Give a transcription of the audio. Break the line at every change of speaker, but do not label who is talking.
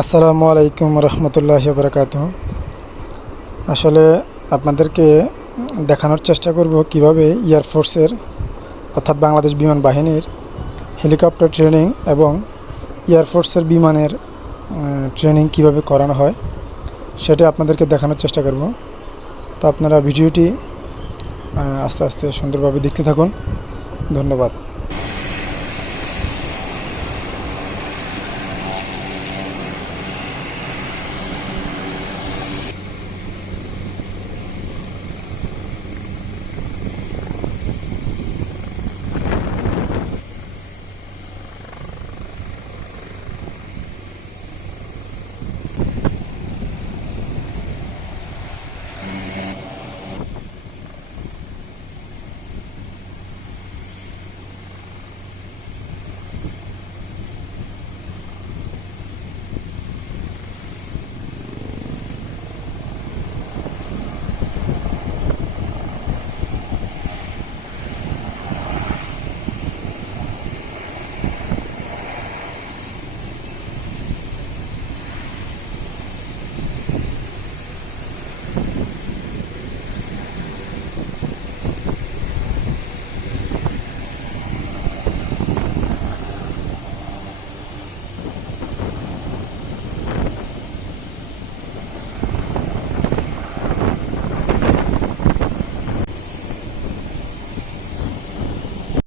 আসসালামু আলাইকুম রহমতুল্লাহ বরকাত আসলে আপনাদেরকে দেখানোর চেষ্টা করব কীভাবে এয়ারফোর্সের অর্থাৎ বাংলাদেশ বিমান বাহিনীর হেলিকপ্টার ট্রেনিং এবং এয়ারফোর্সের বিমানের ট্রেনিং কীভাবে করানো হয়, সেটা আপনাদেরকে দেখানোর চেষ্টা করব। তো আপনারা ভিডিওটি আস্তে আস্তে সুন্দরভাবে দেখতে থাকুন। ধন্যবাদ।